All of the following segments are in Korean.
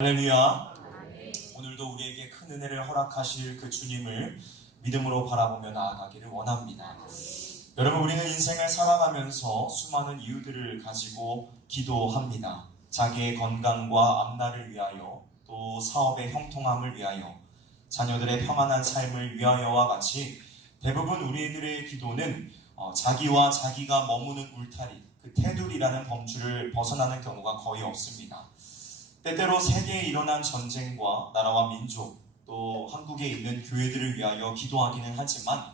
할렐루야. 오늘도 우리에게 큰 은혜를 허락하실 그 주님을 믿음으로 바라보며 나아가기를 원합니다. 여러분, 우리는 인생을 살아가면서 수많은 이유들을 가지고 기도합니다. 자기의 건강과 앞날을 위하여, 또 사업의 형통함을 위하여, 자녀들의 평안한 삶을 위하여와 같이 대부분 우리들의 기도는 자기와 자기가 머무는 울타리, 그 테두리라는 범주를 벗어나는 경우가 거의 없습니다. 때때로 세계에 일어난 전쟁과 나라와 민족, 또 한국에 있는 교회들을 위하여 기도하기는 하지만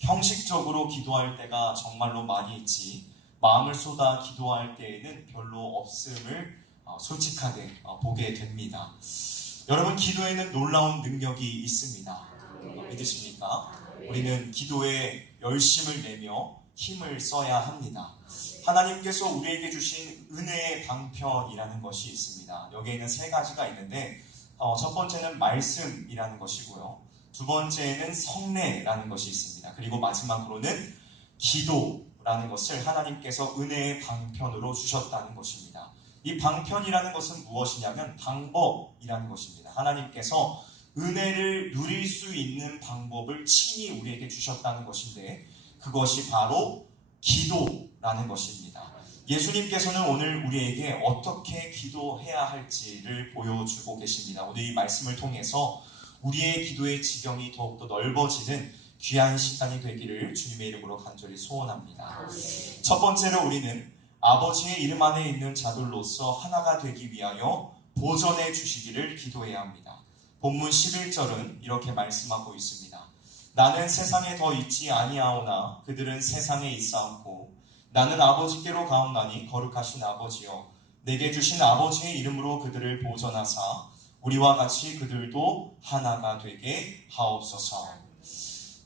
형식적으로 기도할 때가 정말로 많이 있지, 마음을 쏟아 기도할 때에는 별로 없음을 솔직하게 보게 됩니다. 여러분, 기도에는 놀라운 능력이 있습니다. 믿으십니까? 우리는 기도에 열심을 내며 힘을 써야 합니다. 하나님께서 우리에게 주신 은혜의 방편이라는 것이 있습니다. 여기에는 세 가지가 있는데 첫 번째는 말씀이라는 것이고요. 두 번째는 성례라는 것이 있습니다. 그리고 마지막으로는 기도라는 것을 하나님께서 은혜의 방편으로 주셨다는 것입니다. 이 방편이라는 것은 무엇이냐면 방법이라는 것입니다. 하나님께서 은혜를 누릴 수 있는 방법을 친히 우리에게 주셨다는 것인데 그것이 바로 기도라는 것입니다. 예수님께서는 오늘 우리에게 어떻게 기도해야 할지를 보여주고 계십니다. 오늘 이 말씀을 통해서 우리의 기도의 지경이 더욱더 넓어지는 귀한 시간이 되기를 주님의 이름으로 간절히 소원합니다. 첫 번째로 우리는 아버지의 이름 안에 있는 자들로서 하나가 되기 위하여 보전해 주시기를 기도해야 합니다. 본문 11절은 이렇게 말씀하고 있습니다. 나는 세상에 더 있지 아니하오나 그들은 세상에 있사옵고 나는 아버지께로 가옵나니 거룩하신 아버지여 내게 주신 아버지의 이름으로 그들을 보전하사 우리와 같이 그들도 하나가 되게 하옵소서.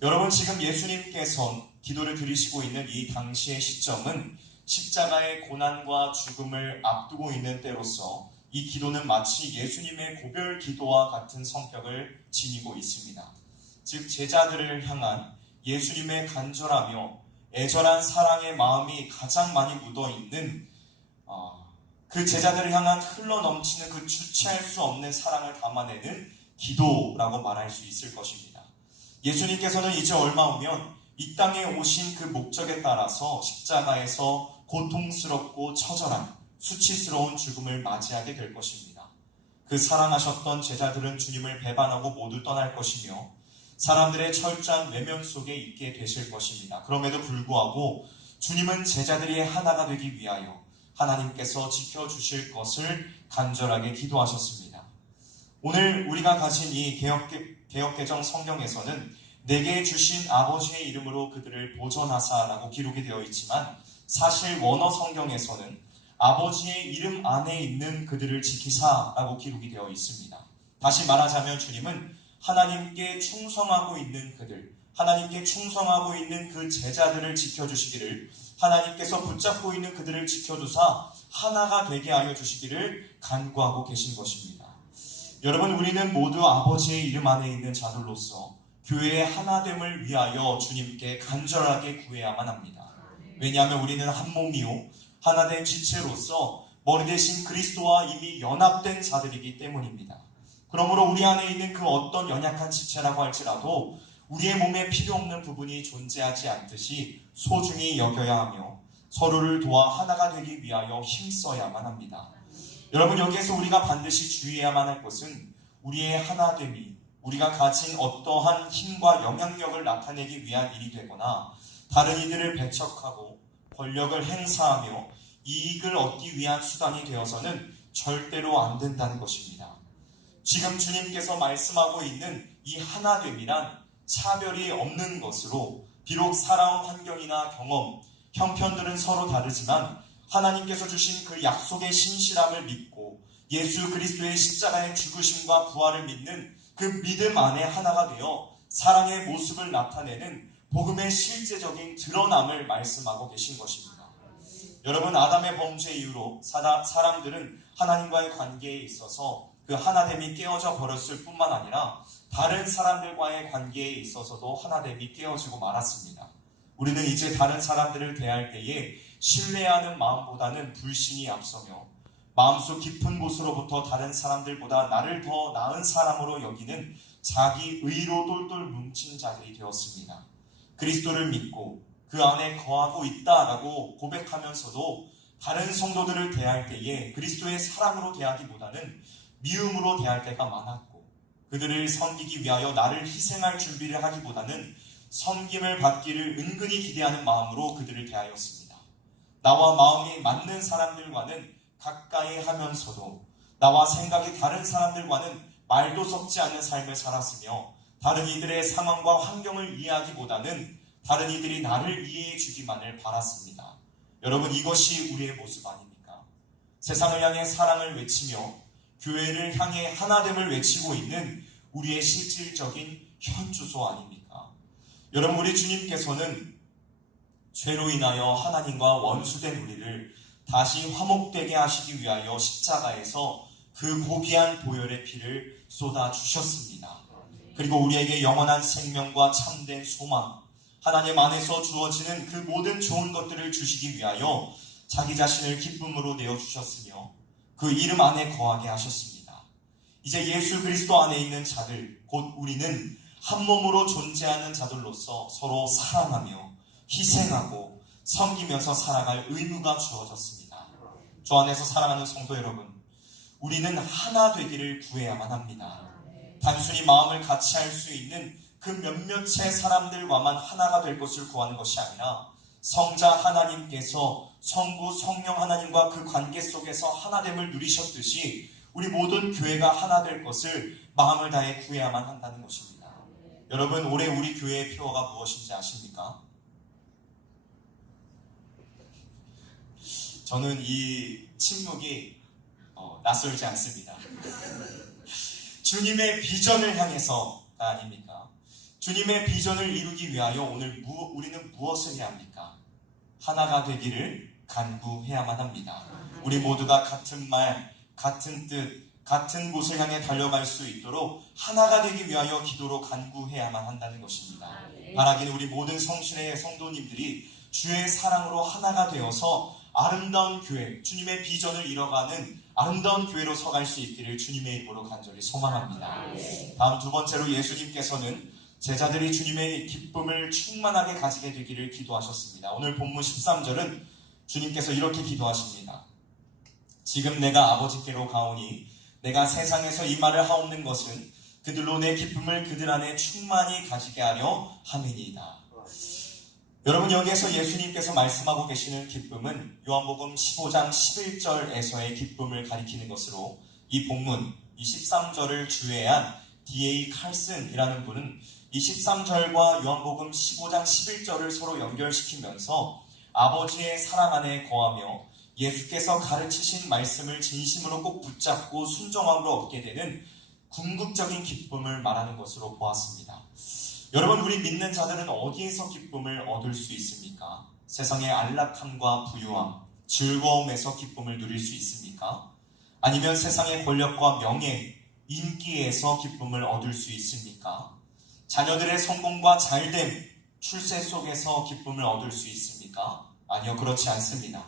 여러분, 지금 예수님께서 기도를 드리시고 있는 이 당시의 시점은 십자가의 고난과 죽음을 앞두고 있는 때로서 이 기도는 마치 예수님의 고별 기도와 같은 성격을 지니고 있습니다. 즉 제자들을 향한 예수님의 간절하며 애절한 사랑의 마음이 가장 많이 묻어있는 그 제자들을 향한 흘러넘치는 그 주체할 수 없는 사랑을 담아내는 기도라고 말할 수 있을 것입니다. 예수님께서는 이제 얼마 후면 이 땅에 오신 그 목적에 따라서 십자가에서 고통스럽고 처절한 수치스러운 죽음을 맞이하게 될 것입니다. 그 사랑하셨던 제자들은 주님을 배반하고 모두 떠날 것이며 사람들의 철저한 외면 속에 있게 되실 것입니다. 그럼에도 불구하고 주님은 제자들이 하나가 되기 위하여 하나님께서 지켜주실 것을 간절하게 기도하셨습니다. 오늘 우리가 가진 이 개역개정 성경에서는 내게 주신 아버지의 이름으로 그들을 보전하사라고 기록이 되어 있지만 사실 원어 성경에서는 아버지의 이름 안에 있는 그들을 지키사라고 기록이 되어 있습니다. 다시 말하자면 주님은 하나님께 충성하고 있는 그들, 하나님께 충성하고 있는 그 제자들을 지켜주시기를, 하나님께서 붙잡고 있는 그들을 지켜주사 하나가 되게 하여 주시기를 간구하고 계신 것입니다. 여러분, 우리는 모두 아버지의 이름 안에 있는 자들로서 교회의 하나됨을 위하여 주님께 간절하게 구해야만 합니다. 왜냐하면 우리는 한 몸이요 하나된 지체로서 머리 대신 그리스도와 이미 연합된 자들이기 때문입니다. 그러므로 우리 안에 있는 그 어떤 연약한 지체라고 할지라도 우리의 몸에 필요 없는 부분이 존재하지 않듯이 소중히 여겨야 하며 서로를 도와 하나가 되기 위하여 힘써야만 합니다. 여러분, 여기에서 우리가 반드시 주의해야만 할 것은 우리의 하나됨이 우리가 가진 어떠한 힘과 영향력을 나타내기 위한 일이 되거나 다른 이들을 배척하고 권력을 행사하며 이익을 얻기 위한 수단이 되어서는 절대로 안 된다는 것입니다. 지금 주님께서 말씀하고 있는 이 하나됨이란 차별이 없는 것으로 비록 살아온 환경이나 경험, 형편들은 서로 다르지만 하나님께서 주신 그 약속의 신실함을 믿고 예수 그리스도의 십자가의 죽으심과 부활을 믿는 그 믿음 안에 하나가 되어 사랑의 모습을 나타내는 복음의 실제적인 드러남을 말씀하고 계신 것입니다. 여러분, 아담의 범죄 이후로 사람들은 하나님과의 관계에 있어서 그 하나됨이 깨어져 버렸을 뿐만 아니라 다른 사람들과의 관계에 있어서도 하나됨이 깨어지고 말았습니다. 우리는 이제 다른 사람들을 대할 때에 신뢰하는 마음보다는 불신이 앞서며 마음속 깊은 곳으로부터 다른 사람들보다 나를 더 나은 사람으로 여기는 자기 의로 똘똘 뭉친 자들이 되었습니다. 그리스도를 믿고 그 안에 거하고 있다라고 고백하면서도 다른 성도들을 대할 때에 그리스도의 사랑으로 대하기보다는 미움으로 대할 때가 많았고, 그들을 섬기기 위하여 나를 희생할 준비를 하기보다는 섬김을 받기를 은근히 기대하는 마음으로 그들을 대하였습니다. 나와 마음이 맞는 사람들과는 가까이 하면서도 나와 생각이 다른 사람들과는 말도 섞지 않는 삶을 살았으며, 다른 이들의 상황과 환경을 이해하기보다는 다른 이들이 나를 이해해 주기만을 바랐습니다. 여러분, 이것이 우리의 모습 아닙니까? 세상을 향해 사랑을 외치며 교회를 향해 하나됨을 외치고 있는 우리의 실질적인 현주소 아닙니까? 여러분, 우리 주님께서는 죄로 인하여 하나님과 원수된 우리를 다시 화목되게 하시기 위하여 십자가에서 그 고귀한 보혈의 피를 쏟아주셨습니다. 그리고 우리에게 영원한 생명과 참된 소망, 하나님 안에서 주어지는 그 모든 좋은 것들을 주시기 위하여 자기 자신을 기쁨으로 내어주셨으며 그 이름 안에 거하게 하셨습니다. 이제 예수 그리스도 안에 있는 자들, 곧 우리는 한 몸으로 존재하는 자들로서 서로 사랑하며 희생하고 섬기면서 살아갈 의무가 주어졌습니다. 주 안에서 사랑하는 성도 여러분, 우리는 하나 되기를 구해야만 합니다. 단순히 마음을 같이 할 수 있는 그 몇몇의 사람들과만 하나가 될 것을 구하는 것이 아니라 성자 하나님께서 성부 성령 하나님과 그 관계 속에서 하나됨을 누리셨듯이 우리 모든 교회가 하나 될 것을 마음을 다해 구해야만 한다는 것입니다. 여러분, 올해 우리 교회의 표어가 무엇인지 아십니까? 저는 이 침묵이 낯설지 않습니다. 주님의 비전을 향해서가 아닙니까? 주님의 비전을 이루기 위하여 오늘 우리는 무엇을 해야 합니까? 하나가 되기를 간구해야만 합니다. 우리 모두가 같은 말, 같은 뜻, 같은 곳을 향해 달려갈 수 있도록 하나가 되기 위하여 기도로 간구해야만 한다는 것입니다. 바라기는 우리 모든 성실의 성도님들이 주의 사랑으로 하나가 되어서 아름다운 교회, 주님의 비전을 이뤄가는 아름다운 교회로 서갈 수 있기를 주님의 이름으로 간절히 소망합니다. 다음 두 번째로 예수님께서는 제자들이 주님의 기쁨을 충만하게 가지게 되기를 기도하셨습니다. 오늘 본문 13절은 주님께서 이렇게 기도하십니다. 지금 내가 아버지께로 가오니 내가 세상에서 이 말을 하옵는 것은 그들로 내 기쁨을 그들 안에 충만히 가지게 하려 함이니이다. 여러분, 여기에서 예수님께서 말씀하고 계시는 기쁨은 요한복음 15장 11절에서의 기쁨을 가리키는 것으로, 이 본문, 이 13절을 주회한 D.A. 칼슨이라는 분은 이 13절과 요한복음 15장 11절을 서로 연결시키면서 아버지의 사랑 안에 거하며 예수께서 가르치신 말씀을 진심으로 꼭 붙잡고 순종함으로 얻게 되는 궁극적인 기쁨을 말하는 것으로 보았습니다. 여러분, 우리 믿는 자들은 어디에서 기쁨을 얻을 수 있습니까? 세상의 안락함과 부유함, 즐거움에서 기쁨을 누릴 수 있습니까? 아니면 세상의 권력과 명예, 인기에서 기쁨을 얻을 수 있습니까? 자녀들의 성공과 잘됨, 출세 속에서 기쁨을 얻을 수 있습니까? 아니요, 그렇지 않습니다.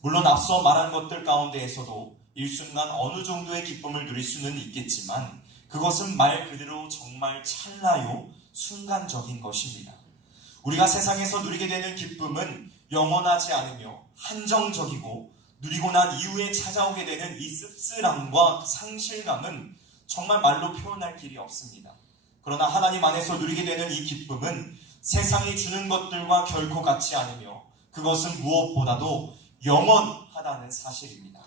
물론 앞서 말한 것들 가운데에서도 일순간 어느 정도의 기쁨을 누릴 수는 있겠지만 그것은 말 그대로 정말 찰나요, 순간적인 것입니다. 우리가 세상에서 누리게 되는 기쁨은 영원하지 않으며 한정적이고, 누리고 난 이후에 찾아오게 되는 이 씁쓸함과 상실감은 정말 말로 표현할 길이 없습니다. 그러나 하나님 안에서 누리게 되는 이 기쁨은 세상이 주는 것들과 결코 같지 않으며 그것은 무엇보다도 영원하다는 사실입니다.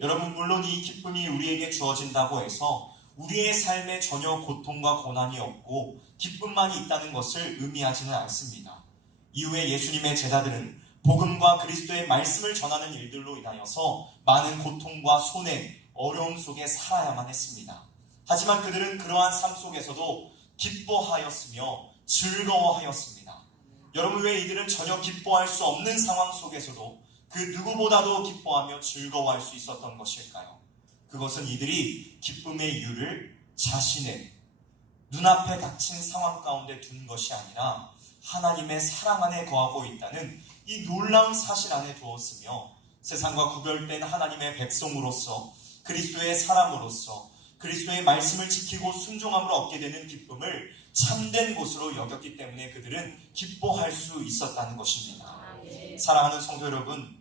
여러분, 물론 이 기쁨이 우리에게 주어진다고 해서 우리의 삶에 전혀 고통과 고난이 없고 기쁨만이 있다는 것을 의미하지는 않습니다. 이후에 예수님의 제자들은 복음과 그리스도의 말씀을 전하는 일들로 인하여서 많은 고통과 손해, 어려움 속에 살아야만 했습니다. 하지만 그들은 그러한 삶 속에서도 기뻐하였으며 즐거워하였습니다. 여러분, 왜 이들은 전혀 기뻐할 수 없는 상황 속에서도 그 누구보다도 기뻐하며 즐거워할 수 있었던 것일까요? 그것은 이들이 기쁨의 이유를 자신의 눈앞에 닥친 상황 가운데 둔 것이 아니라 하나님의 사랑 안에 거하고 있다는 이 놀라운 사실 안에 두었으며, 세상과 구별된 하나님의 백성으로서 그리스도의 사람으로서 그리스도의 말씀을 지키고 순종함으로 얻게 되는 기쁨을 참된 것으로 여겼기 때문에 그들은 기뻐할 수 있었다는 것입니다. 사랑하는 성도 여러분,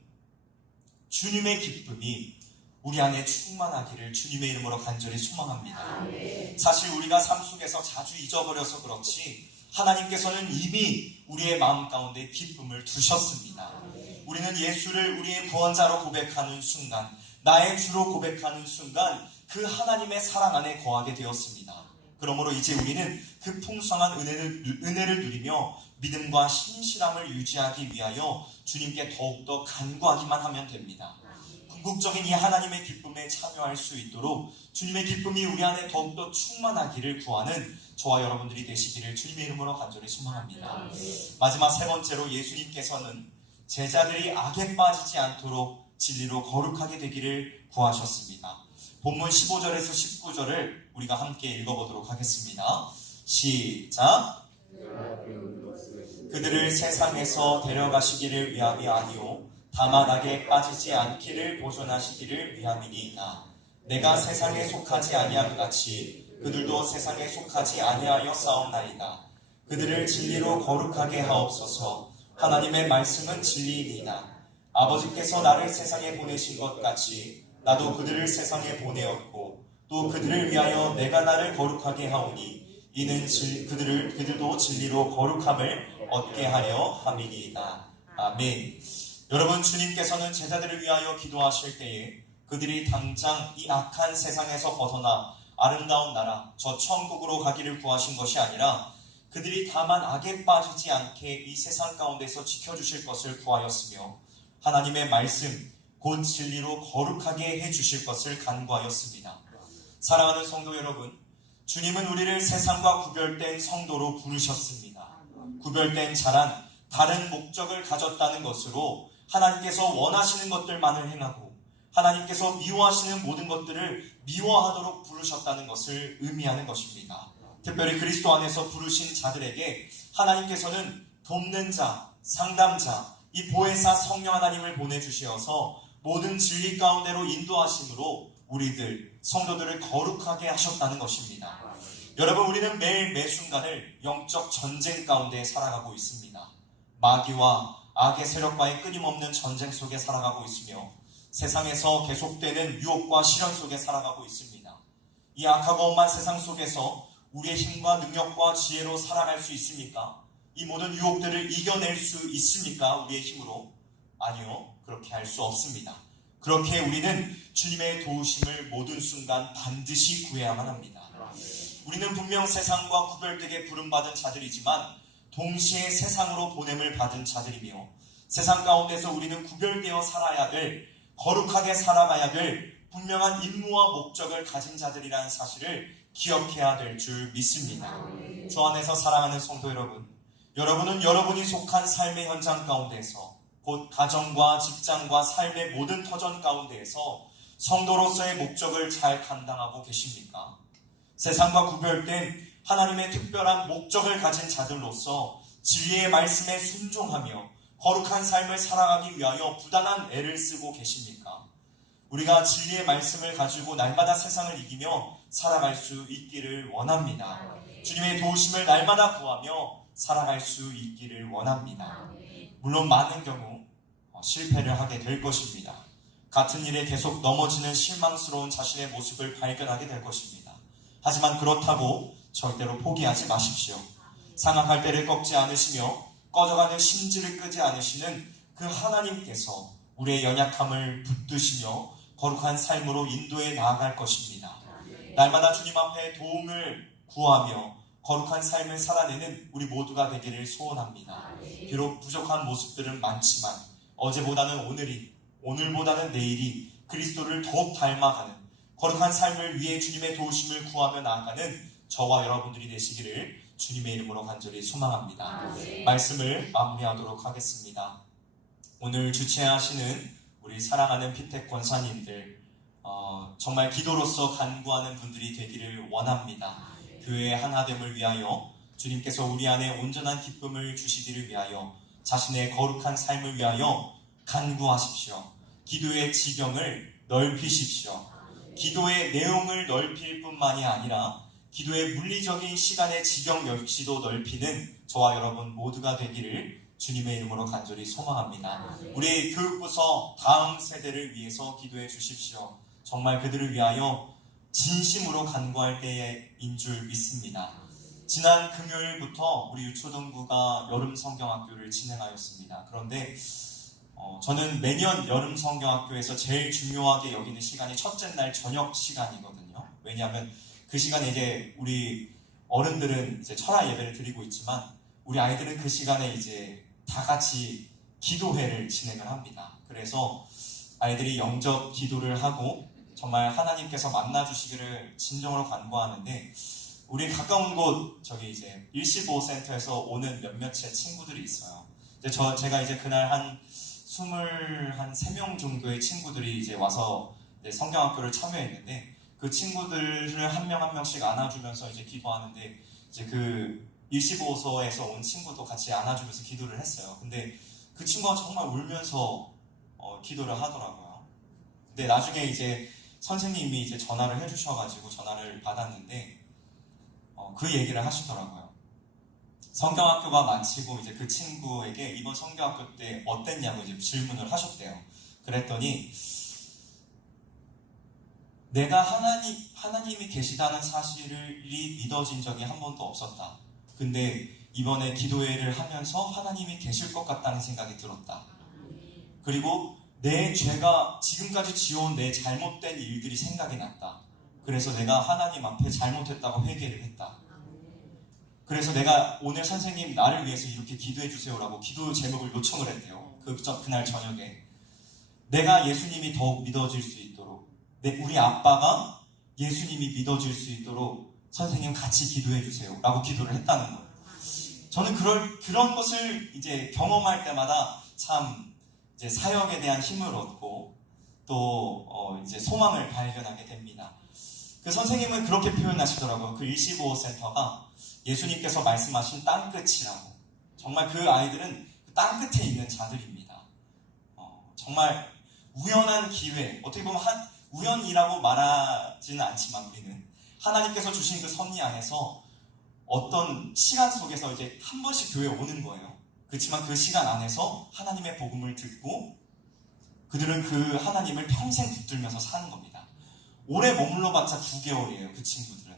주님의 기쁨이 우리 안에 충만하기를 주님의 이름으로 간절히 소망합니다. 사실 우리가 삶 속에서 자주 잊어버려서 그렇지 하나님께서는 이미 우리의 마음 가운데 기쁨을 두셨습니다. 우리는 예수를 우리의 구원자로 고백하는 순간, 나의 주로 고백하는 순간 그 하나님의 사랑 안에 거하게 되었습니다. 그러므로 이제 우리는 그 풍성한 은혜를 누리며 믿음과 신실함을 유지하기 위하여 주님께 더욱더 간구하기만 하면 됩니다. 궁극적인 이 하나님의 기쁨에 참여할 수 있도록 주님의 기쁨이 우리 안에 더욱더 충만하기를 구하는 저와 여러분들이 되시기를 주님의 이름으로 간절히 소망합니다. 마지막 세 번째로 예수님께서는 제자들이 악에 빠지지 않도록 진리로 거룩하게 되기를 구하셨습니다. 본문 15절에서 19절을 우리가 함께 읽어보도록 하겠습니다. 시작! 그들을 세상에서 데려가시기를 위함이 아니오 다만 악에 빠지지 않기를 보존하시기를 위함이니이다. 내가 세상에 속하지 아니함 같이 그들도 세상에 속하지 아니하여 싸움나이다. 그들을 진리로 거룩하게 하옵소서. 하나님의 말씀은 진리이니이다. 아버지께서 나를 세상에 보내신 것 같이 나도 그들을 세상에 보내었고 또 그들을 위하여 내가 나를 거룩하게 하오니 이는 그들도 진리로 거룩함을 얻게 하려 함이니이다. 아멘. 여러분, 주님께서는 제자들을 위하여 기도하실 때에 그들이 당장 이 악한 세상에서 벗어나 아름다운 나라, 저 천국으로 가기를 구하신 것이 아니라 그들이 다만 악에 빠지지 않게 이 세상 가운데서 지켜주실 것을 구하였으며 하나님의 말씀, 곧 진리로 거룩하게 해주실 것을 간구하였습니다. 사랑하는 성도 여러분, 주님은 우리를 세상과 구별된 성도로 부르셨습니다. 구별된 자란 다른 목적을 가졌다는 것으로 하나님께서 원하시는 것들만을 행하고 하나님께서 미워하시는 모든 것들을 미워하도록 부르셨다는 것을 의미하는 것입니다. 특별히 그리스도 안에서 부르신 자들에게 하나님께서는 돕는 자, 상담자, 이 보혜사 성령 하나님을 보내주시어서 모든 진리 가운데로 인도하심으로 우리들, 성도들을 거룩하게 하셨다는 것입니다. 여러분, 우리는 매일 매순간을 영적 전쟁 가운데 살아가고 있습니다. 마귀와 악의 세력과의 끊임없는 전쟁 속에 살아가고 있으며 세상에서 계속되는 유혹과 시련 속에 살아가고 있습니다. 이 악하고 험한 세상 속에서 우리의 힘과 능력과 지혜로 살아갈 수 있습니까? 이 모든 유혹들을 이겨낼 수 있습니까? 우리의 힘으로? 아니요, 그렇게 할 수 없습니다. 그렇게 우리는 주님의 도우심을 모든 순간 반드시 구해야만 합니다. 우리는 분명 세상과 구별되게 부름받은 자들이지만 동시에 세상으로 보냄을 받은 자들이며 세상 가운데서 우리는 구별되어 살아야 될, 거룩하게 살아가야 될 분명한 임무와 목적을 가진 자들이라는 사실을 기억해야 될 줄 믿습니다. 주 안에서 사랑하는 성도 여러분, 여러분은 여러분이 속한 삶의 현장 가운데서 곧 가정과 직장과 삶의 모든 터전 가운데에서 성도로서의 목적을 잘 감당하고 계십니까? 세상과 구별된 하나님의 특별한 목적을 가진 자들로서 진리의 말씀에 순종하며 거룩한 삶을 살아가기 위하여 부단한 애를 쓰고 계십니까? 우리가 진리의 말씀을 가지고 날마다 세상을 이기며 살아갈 수 있기를 원합니다. 주님의 도우심을 날마다 구하며 살아갈 수 있기를 원합니다. 물론 많은 경우 실패를 하게 될 것입니다. 같은 일에 계속 넘어지는 실망스러운 자신의 모습을 발견하게 될 것입니다. 하지만 그렇다고 절대로 포기하지 마십시오. 상황할 때를 꺾지 않으시며 꺼져가는 심지를 끄지 않으시는 그 하나님께서 우리의 연약함을 붙드시며 거룩한 삶으로 인도해 나아갈 것입니다. 날마다 주님 앞에 도움을 구하며 거룩한 삶을 살아내는 우리 모두가 되기를 소원합니다. 비록 부족한 모습들은 많지만 어제보다는 오늘이, 오늘보다는 내일이 그리스도를 더욱 닮아가는 거룩한 삶을 위해 주님의 도우심을 구하며 나아가는 저와 여러분들이 되시기를 주님의 이름으로 간절히 소망합니다. 말씀을 마무리하도록 하겠습니다. 오늘 주최하시는 우리 사랑하는 피택 권사님들, 정말 기도로서 간구하는 분들이 되기를 원합니다. 교회의 하나됨을 위하여 주님께서 우리 안에 온전한 기쁨을 주시기를 위하여 자신의 거룩한 삶을 위하여 간구하십시오. 기도의 지경을 넓히십시오. 기도의 내용을 넓힐 뿐만이 아니라 기도의 물리적인 시간의 지경 역시도 넓히는 저와 여러분 모두가 되기를 주님의 이름으로 간절히 소망합니다. 우리 교육부서 다음 세대를 위해서 기도해 주십시오. 정말 그들을 위하여 진심으로 간구할 때인 줄 믿습니다. 지난 금요일부터 우리 유초등부가 여름 성경학교를 진행하였습니다. 그런데 저는 매년 여름 성경학교에서 제일 중요하게 여기는 시간이 첫째 날 저녁 시간이거든요. 왜냐하면 그 시간에 이제 우리 어른들은 이제 철야 예배를 드리고 있지만 우리 아이들은 그 시간에 이제 다 같이 기도회를 진행을 합니다. 그래서 아이들이 영접 기도를 하고 정말 하나님께서 만나주시기를 진정으로 간구하는데 우리 가까운 곳 저기 이제 115센터에서 오는 몇몇의 친구들이 있어요. 제가 이제 그날 한 23명 정도의 친구들이 이제 와서 이제 성경학교를 참여했는데 그 친구들을 한 명 한 명씩 안아주면서 이제 기도하는데 이제 그 115소에서 온 친구도 같이 안아주면서 기도를 했어요. 근데 그 친구가 정말 울면서 기도를 하더라고요. 근데 나중에 이제 선생님이 이제 전화를 해주셔가지고 전화를 받았는데 그 얘기를 하시더라고요. 성경학교가 마치고 이제 그 친구에게 이번 성경학교 때 어땠냐고 이제 질문을 하셨대요. 그랬더니 내가 하나님이 계시다는 사실이 믿어진 적이 한 번도 없었다. 근데 이번에 기도회를 하면서 하나님이 계실 것 같다는 생각이 들었다. 그리고 내 죄가 지금까지 지어온 내 잘못된 일들이 생각이 났다. 그래서 내가 하나님 앞에 잘못했다고 회개를 했다. 그래서 내가 오늘 선생님 나를 위해서 이렇게 기도해 주세요라고 기도 제목을 요청을 했대요. 그날 저녁에 내가 예수님이 더욱 믿어질 수 있도록 우리 아빠가 예수님이 믿어질 수 있도록 선생님 같이 기도해 주세요 라고 기도를 했다는 거예요. 저는 그런 것을 이제 경험할 때마다 참 이제 사역에 대한 힘을 얻고 또 이제 소망을 발견하게 됩니다. 그 선생님은 그렇게 표현하시더라고요. 그 115센터가 예수님께서 말씀하신 땅끝이라고. 정말 그 아이들은 땅끝에 있는 자들입니다. 정말 우연한 기회, 어떻게 보면 우연이라고 말하지는 않지만 우리는 하나님께서 주신 그 섭리 안에서 어떤 시간 속에서 이제 한 번씩 교회에 오는 거예요. 그렇지만 그 시간 안에서 하나님의 복음을 듣고 그들은 그 하나님을 평생 붙들면서 사는 겁니다. 오래 머물러봤자 9개월이에요. 그 친구들은.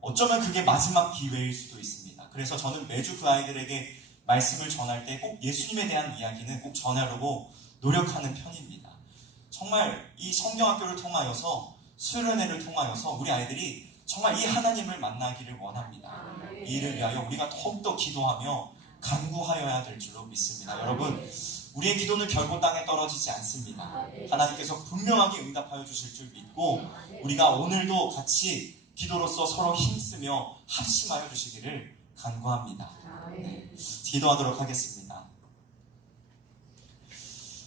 어쩌면 그게 마지막 기회일 수도 있습니다. 그래서 저는 매주 그 아이들에게 말씀을 전할 때 꼭 예수님에 대한 이야기는 꼭 전하려고 노력하는 편입니다. 정말 이 성경학교를 통하여서 수련회를 통하여서 우리 아이들이 정말 이 하나님을 만나기를 원합니다. 이 일을 위하여 우리가 더욱더 기도하며 간구하여야 될 줄로 믿습니다. 여러분, 우리의 기도는 결코 땅에 떨어지지 않습니다. 하나님께서 분명하게 응답하여 주실 줄 믿고 우리가 오늘도 같이 기도로서 서로 힘쓰며 합심하여 주시기를 간구합니다. 네, 기도하도록 하겠습니다.